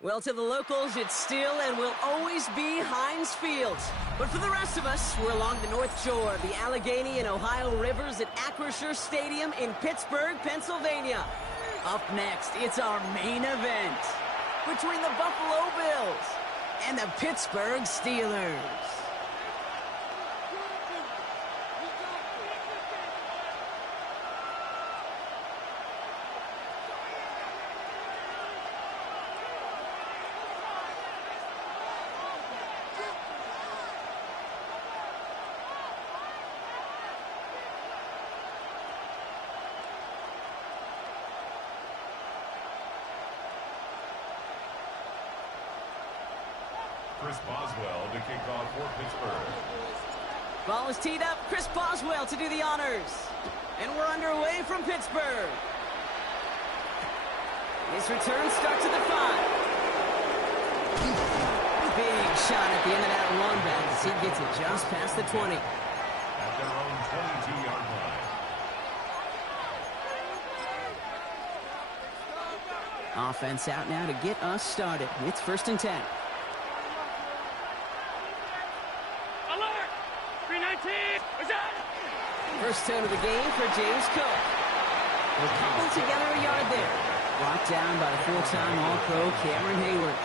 Well, to the locals, it's still and will always be Heinz Field. But for the rest of us, we're along the North Shore, the Allegheny and Ohio Rivers at Acrisure Stadium in Pittsburgh, Pennsylvania. Up next, it's our main event between the Buffalo Bills and the Pittsburgh Steelers. Chris Boswell to kick off for Pittsburgh. Ball is teed up. Chris Boswell to do the honors. And we're underway from Pittsburgh. This return starts at the 5. Big shot at the end of that run back as he gets it just past the 20. At their own 22-yard line. Offense out now to get us started. It's 1st and 10. First turn of the game for James Cook. We're coupled together a yard there. Brought down by the 4-time All-Pro Cameron Hayward.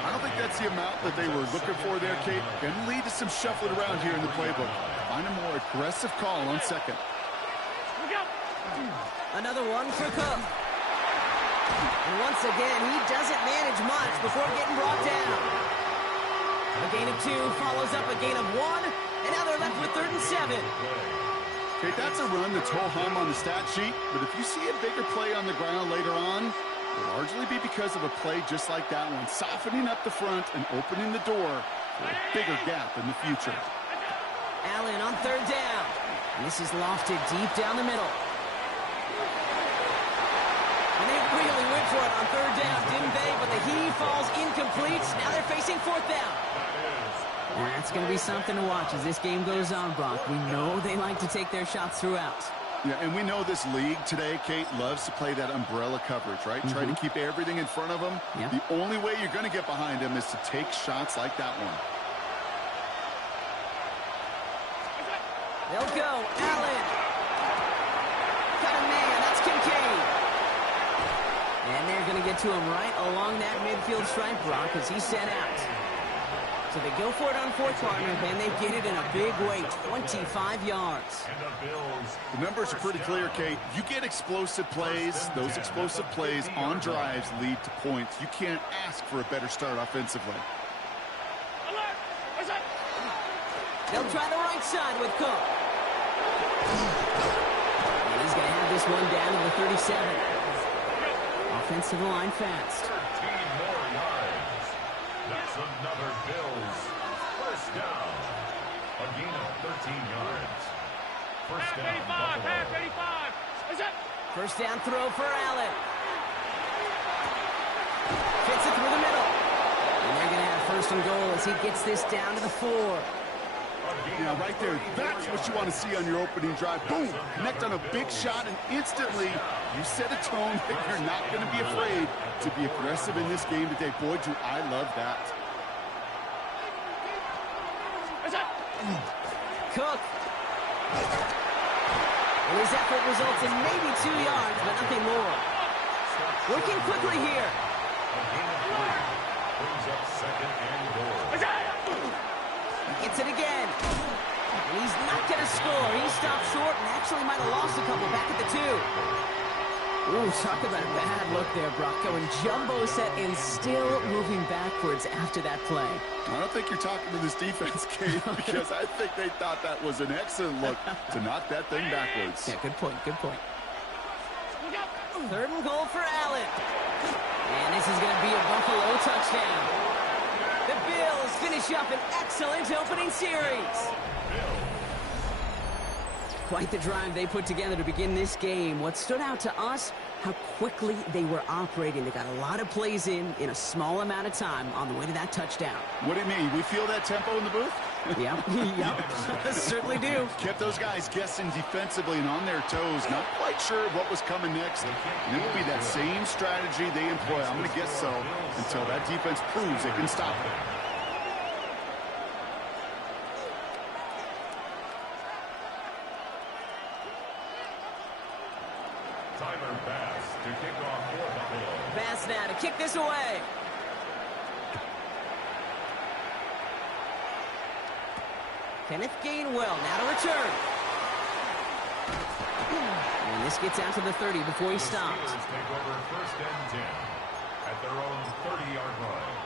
I don't think that's the amount that they were looking for there, Kate. Going to lead to some shuffling around here in the playbook. Find a more aggressive call on second. Another one for Cook. And once again, he doesn't manage much before getting brought down. A gain of 2 follows up a gain of 1, and now they're left with 3rd and 7. Okay, that's a run that's ho-hum on the stat sheet, but if you see a bigger play on the ground later on, it'll largely be because of a play just like that one, softening up the front and opening the door for a bigger gap in the future. Allen on 3rd down, and this is lofted deep down the middle. And they really went for it on 3rd down, didn't they? But the heave falls incomplete. Now they're facing 4th down. That's going to be something to watch as this game goes on, Brock. We know they like to take their shots throughout. Yeah, and we know this league today, Kate, loves to play that umbrella coverage, right? Try to keep everything in front of them. Yep. The only way you're going to get behind them is to take shots like that one. They'll go. Allen. Got a man. That's Kincaid. And they're going to get to him right along that midfield stripe, Brock, as he's sent out. So they go for it on 4th partner, and they get it in a big way, 25 yards. And the Bills. The numbers are pretty clear, Kate. You get explosive plays. Those explosive plays on drives lead to points. You can't ask for a better start offensively. They'll try the right side with Cook. And he's going to have this one down to the 37. Offensive line fast. 13 more yards. That's another Bills. First down. A gain of 13 yards. First down, Buffalo. First down throw for Allen. Fits it through the middle. And they're going to have 1st and goal as he gets this down to the 4. Yeah, right there. That's what you want to see on your opening drive. Boom! Connect on a big shot, and instantly you set a tone that you're not going to be afraid to be aggressive in this game today. Boy, do I love that. Cook. And his effort results in maybe 2 yards, but nothing more. Working quickly here. A gain of 3. Brings up 2nd and goal. Gets it again. And he's not going to score. He stopped short and actually might have lost a couple back at the 2. Ooh, talk about a bad look there, Brock. Going jumbo set and still moving backwards after that play. I don't think you're talking to this defense, Kate, because I think they thought that was an excellent look to knock that thing backwards. Yeah, good point, good point. 3rd and goal for Allen. And this is going to be a Buffalo touchdown. The Bills finish up an excellent opening series. Quite the drive they put together to begin this game. What stood out to us, how quickly they were operating. They got a lot of plays in a small amount of time on the way to that touchdown. What do you mean? We feel that tempo in the booth? Yep, certainly do. Kept those guys guessing defensively and on their toes, not quite sure what was coming next. And it will be that same strategy they employ, I'm going to guess so, until that defense proves it can stop it. Bass now to kick this away. Kenneth Gainwell now to return. And this gets out to the 30 before he stops. Take over first and 10 at their own 30-yard line.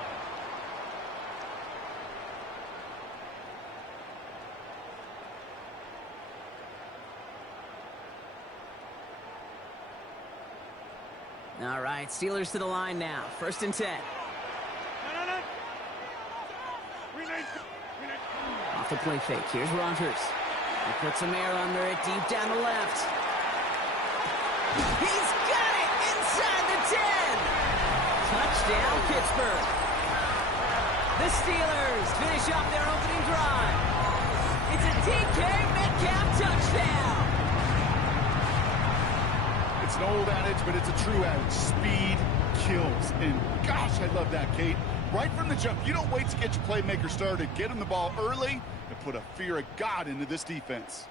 All right, Steelers to the line now. First and 10. Off the play fake. Here's Rodgers. He puts some air under it deep down the left. He's got it inside the 10. Touchdown, Pittsburgh. The Steelers finish off their opening drive. It's a DK Metcalf touchdown. It's an old adage, but it's a true adage. Speed kills. And gosh, I love that, Kate. Right from the jump, you don't wait to get your playmaker started. Get him the ball early and put a fear of God into this defense.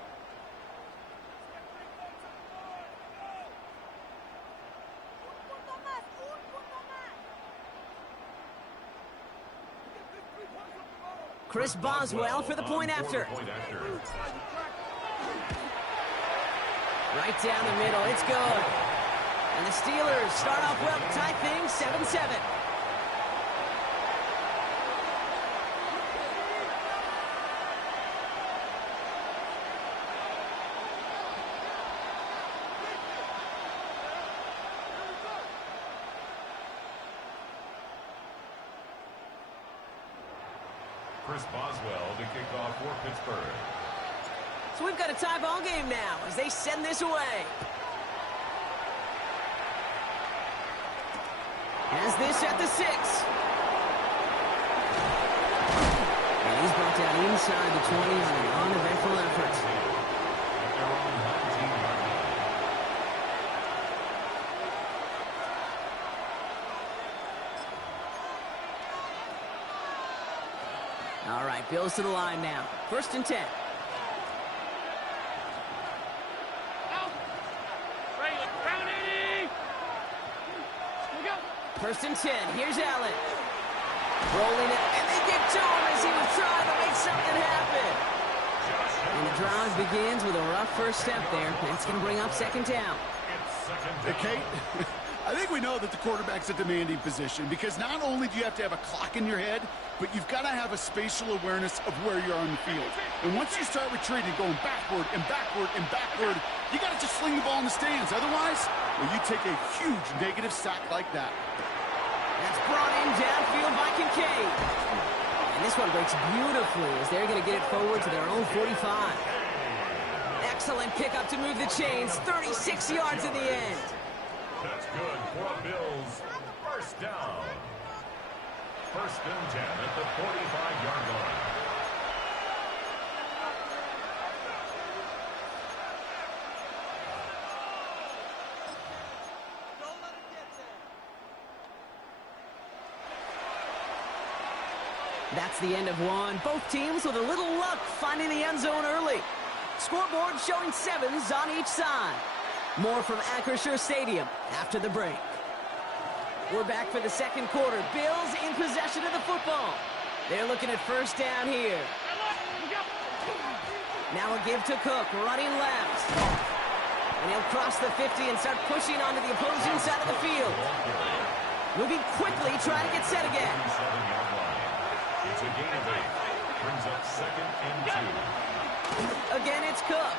Chris Boswell for the point after. Right down the middle. It's good. And the Steelers start off well to tie things 7-7. Chris Boswell to kick off for Pittsburgh. So we've got a tie ball game now as they send this away. Has this at the 6. And he's brought down inside the 20 on an uneventful effort. All right, Bills to the line now. First and 10. First and 10. Here's Allen. Rolling it, and they get to him as he was trying to make something happen. And the drive begins with a rough first step there. That's going to bring up second down. Hey, Kate, I think we know that the quarterback's a demanding position because not only do you have to have a clock in your head, but you've got to have a spatial awareness of where you're on the field. And once you start retreating, going backward and backward and backward, you got to just sling the ball in the stands. Otherwise, well, you take a huge negative sack like that. That's brought in downfield by Kincaid. And this one breaks beautifully as they're going to get it forward to their own 45. Excellent pickup to move the chains. 36 yards in the end. That's good for a Bills first down. First and 10 at the 45-yard line. That's the end of one. Both teams with a little luck finding the end zone early. Scoreboard showing 7s on each side. More from Acrisure Stadium after the break. We're back for the second quarter. Bills in possession of the football. They're looking at first down here. Now a give to Cook, running left. And he'll cross the 50 and start pushing onto the opposing side of the field. Moving quickly, trying to get set again. It's a gain of 8. Brings up second and 2. Again, it's Cook.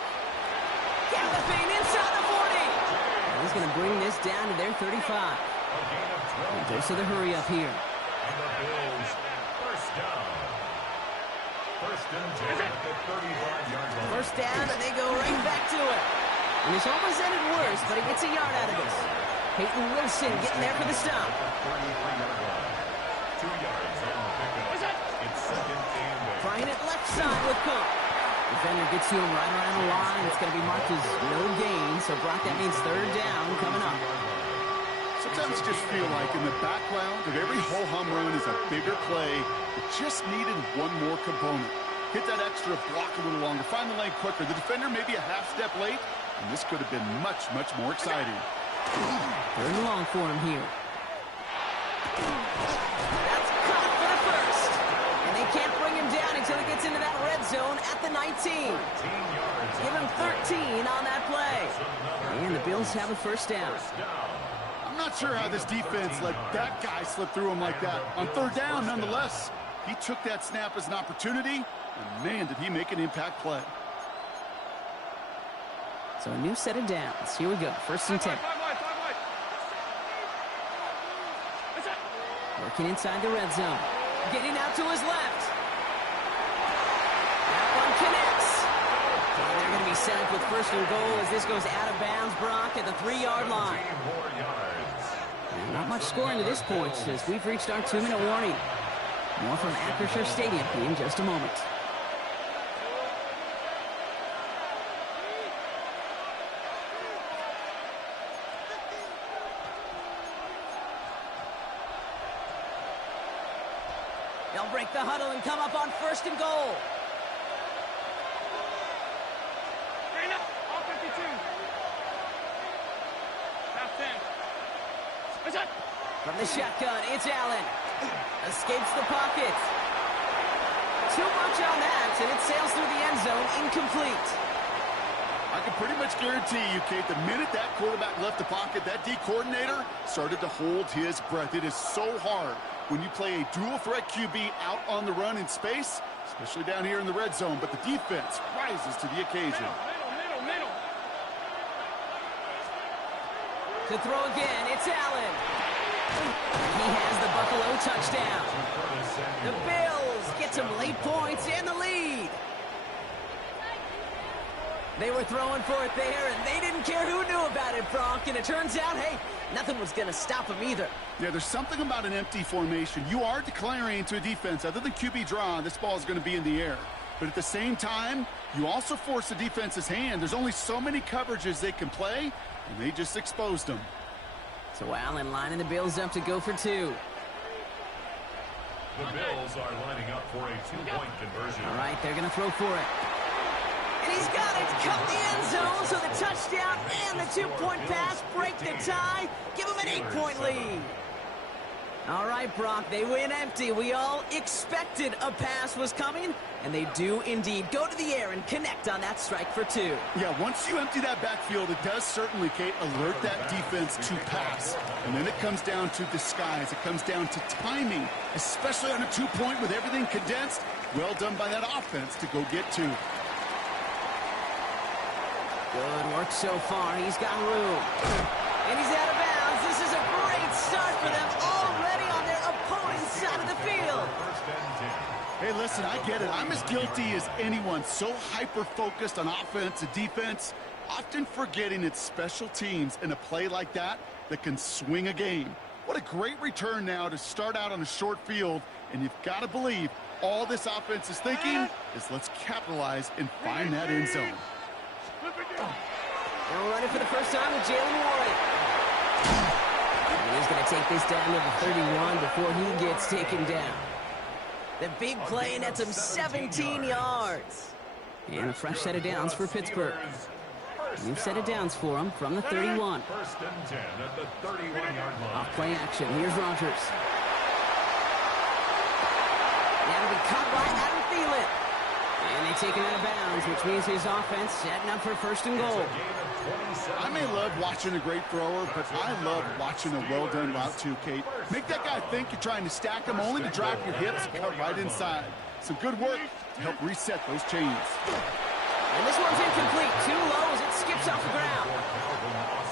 Galloping inside the 40. And he's going to bring this down to their 35. And goes to the hurry up here. And the Bills first down. First and 10 at the 35-yard line. First down, and they go right back to it. And it's almost ended worse, but he gets a yard out of this. Peyton Wilson getting there for the stop. 33-yard line. 2 yards on the pickup. It's second and 8. Trying it left side with Cook. Defender gets to him right around the line. It's going to be marked as no gain. So, Brock, that means third down coming up. Sometimes just feel like in the background of every ho-hum run is a bigger play. It just needed one more component. Hit that extra block a little longer. Find the lane quicker. The defender may be a half step late, and this could have been much, much more exciting. Third and long for him here. That's caught for the first. And they can't bring him down until he gets into that red zone at the 19. Give him 13 on that play. And the Bills have a first down. I'm not sure how this defense let that guy slip through him like that. On third down, nonetheless, he took that snap as an opportunity, and man, did he make an impact play. So a new set of downs. Here we go. First and 10. Working inside the red zone. Getting out to his left. That one connects. And they're going to be set up with first and goal as this goes out of bounds, Brock, at the 3-yard line. And not much scoring to this point as we've reached our 2-minute warning. More from Acrisure Stadium in just a moment. They'll break the huddle and come up on first and goal. From the shotgun, it's Allen. Escapes the pocket. Too much on that, and it sails through the end zone, incomplete. I can pretty much guarantee you, Kate, the minute that quarterback left the pocket, that D coordinator started to hold his breath. It is so hard when you play a dual-threat QB out on the run in space, especially down here in the red zone, but the defense rises to the occasion. To throw again, it's Allen. He has the Buffalo touchdown. The Bills get some late points and the lead. They were throwing for it there, and they didn't care who knew about it, Brock. And it turns out, hey, nothing was going to stop them either. Yeah, there's something about an empty formation. You are declaring to a defense, other than QB draw, this ball is going to be in the air. But at the same time, you also force the defense's hand. There's only so many coverages they can play, and they just exposed them. So Allen lining the Bills up to go for two. The Bills are lining up for a two-point conversion. All right, they're going to throw for it. And he's got it. Cut the end zone, so the touchdown and the two-point pass break the tie. Give him an 8-point lead. All right, Brock, they win empty. We all expected a pass was coming, and they do indeed go to the air and connect on that strike for two. Yeah, once you empty that backfield, it does certainly, Kate, alert that defense to pass. And then it comes down to disguise. It comes down to timing, especially on a two-point with everything condensed. Well done by that offense to go get two. Good work so far. He's got room. And he's out of bounds. This is a great start for them already on their opponent's side of the field. Hey, listen, I get it. I'm as guilty as anyone. So hyper-focused on offense and defense, often forgetting it's special teams in a play like that that can swing a game. What a great return now to start out on a short field. And you've got to believe all this offense is thinking is let's capitalize and find that end zone. They'll run it for the first time with Jalen Warren. And he's going to take this down to the 31 before he gets taken down. The big play nets him 17 yards. And a fresh set of downs for Pittsburgh. New set of downs for him from the 31. First and 10 at the 31-yard line. Off play action. Here's Rodgers. That'll be caught by Adam Thielen. And they take him out of bounds, which means his offense setting up for first and goal. I may love watching a great thrower, but I love watching a well-done route too, Kate. Make that guy think you're trying to stack him only to drop your hips and cut right inside. Some good work to help reset those chains. And this one's incomplete. Too low as it skips off the ground.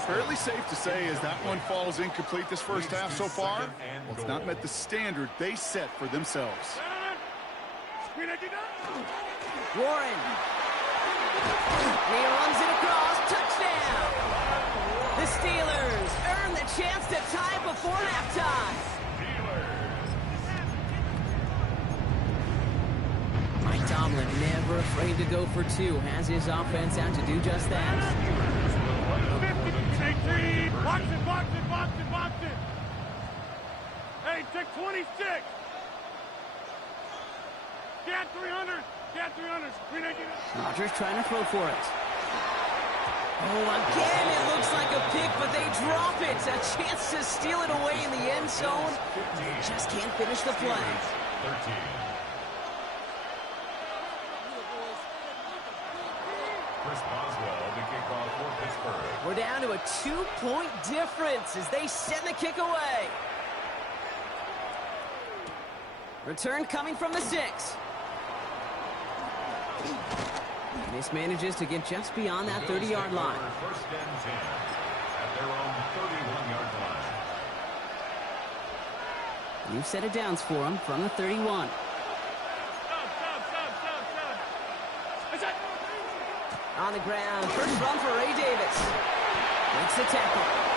Fairly safe to say as that one falls incomplete this first half so far, well, it's not met the standard they set for themselves. Warren. He runs it across. Touchdown. The Steelers earn the chance to tie before halftime. Tomlin, never afraid to go for two. Has his offense out to do just that. 50, box it, box it, box it, box it. Hey, check 26. Get 300. Get 300. Rodgers trying to throw for it. Oh, again, it looks like a pick, but they drop it. A chance to steal it away in the end zone. They just can't finish the play. 13. Chris Boswell to kick off for Pittsburgh. We're down to a 2-point difference as they send the kick away. Return coming from the 6. Mismanages to get just beyond that 30-yard line. First and 10 at their own 31-yard line. New set of downs for him from the 31. On the ground, first run for Ray Davis. Makes the tackle.